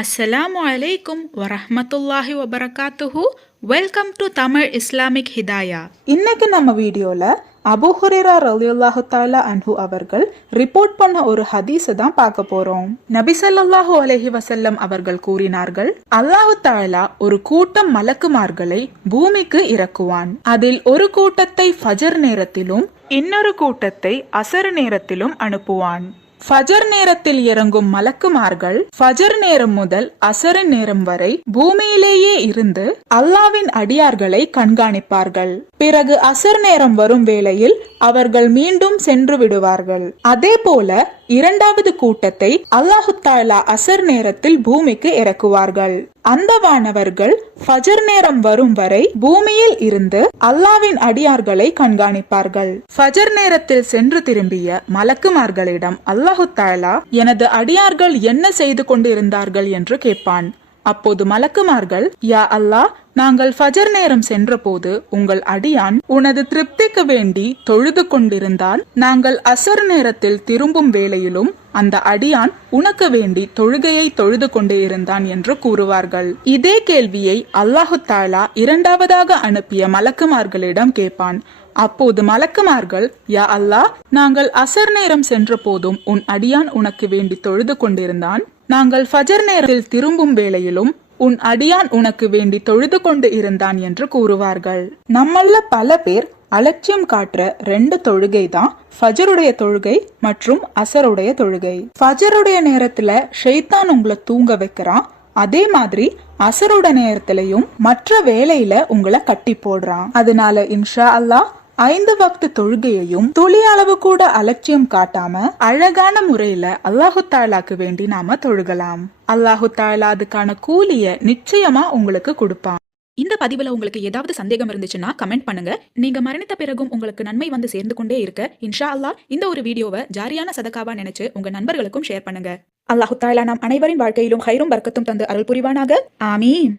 அஸ்ஸலாமு அலைக்கும் வரஹ்மத்துல்லாஹி வபரகாத்துஹு. Welcome to Tamil Islamic Hidaya. இன்னைக்கு நம்ம வீடியோல அபூ ஹுரைரா ரலியல்லாஹு தஆலா அன்ஹு அவர்கள் ரிப்போர்ட் பண்ண ஒரு ஹதீஸை தான் பார்க்க போறோம். நபி ஸல்லல்லாஹு அலைஹி வஸல்லம் அவர்கள் கூறினார்கள், அல்லாஹு தஆலா ஒரு கூட்டம் மலக்குமார்களை பூமிக்கு இறக்குவான். அதில் ஒரு கூட்டத்தை ஃபஜர் நேரத்திலும் இன்னொரு கூட்டத்தை அசர் நேரத்திலும் அனுப்புவான். ஃபஜர் நேரத்தில் இறங்கும் மலக்குமார்கள் ஃபஜர் நேரம் முதல் அசர் நேரம் வரை பூமியிலேயே இருந்து அல்லாவின் அடியார்களை கண்காணிப்பார்கள். பிறகு அசர் நேரம் வரும் வேளையில் அவர்கள் மீண்டும் சென்று விடுவார்கள். அதே போல இரண்டாவது கூட்டத்தை அல்லாஹு தஆலா அசர் நேரத்தில் பூமிக்கு இறக்குவார்கள். அந்த வானவர்கள் ஃபஜர் நேரம் வரும் வரை பூமியில் இருந்து அல்லாவின் அடியார்களை கண்காணிப்பார்கள். ஃபஜர் நேரத்தில் சென்று திரும்பிய மலக்குமார்களிடம் அல்லாஹு தஆலா எனது அடியார்கள் என்ன செய்து கொண்டிருந்தார்கள் என்று கேட்பான். அப்போது மலக்குமார்கள், யா அல்லாஹ், நாங்கள் ஃபஜர் நேரம் சென்ற போது உங்கள் அடியான் உனது திருப்திக்கு வேண்டி தொழுது கொண்டிருந்தான். நாங்கள் அசர் நேரத்தில் திரும்பும் வேளையிலும் அந்த அடியான் உனக்கு வேண்டி தொழுகையை தொழுது கொண்டே இருந்தான் என்று கூறுவார்கள். இதே கேள்வியை அல்லாஹு தஆலா இரண்டாவதாக அனுப்பிய மலக்குமார்களிடம் கேட்பான். அப்போது மலக்குமார்கள், யா அல்லாஹ், நாங்கள் அசர் நேரம் சென்ற போதும் உன் அடியான் உனக்கு வேண்டி தொழுது கொண்டிருந்தான். நாங்கள் ஃபஜர் நேரத்தில் திரும்பும் வேளையிலும் உன் அடியான் உனக்கு வேண்டி தொழுது கொண்டு இருந்தான் என்று கூறுவார்கள். நம்மள பல பேர் அலட்சியம் காட்டுற ரெண்டு தொழுகை தான் ஃபஜருடைய தொழுகை மற்றும் அசருடைய தொழுகை. ஃபஜருடைய நேரத்துல ஷைத்தான் உங்களை தூங்க வைக்கிறான். அதே மாதிரி அசரோட நேரத்திலையும் மற்ற வேலையில உங்களை கட்டி போடுறான். அதனால இன்ஷா அல்லாஹ் 5 வக்து தொழுகையையும் துளி அளவு கூட அலட்சியம் காட்டாம அழகான முறையில அல்லாஹு தஆலாக்கு வேண்டி நாம தொழுகலாம். அல்லாஹு தஆலா அதுக்கான கூலிய நிச்சயமா உங்களுக்கு கொடுப்பான். இந்த பதிவுல உங்களுக்கு ஏதாவது சந்தேகம் இருந்துச்சுன்னா கமெண்ட் பண்ணுங்க. நீங்க மரணித்த பிறகும் உங்களுக்கு நன்மை வந்து சேர்ந்து கொண்டே இருக்க இன்ஷா அல்லாஹ் இந்த ஒரு வீடியோவை ஜாரியான சதகாவா நினைச்சு உங்க நண்பர்களுக்கும் ஷேர் பண்ணுங்க. அல்லாஹு தஆலா நாம் அனைவரின் வாழ்க்கையிலும் ஹைரும் பரக்கத்தும் தந்து அருள் புரிவானாக. ஆமீன்.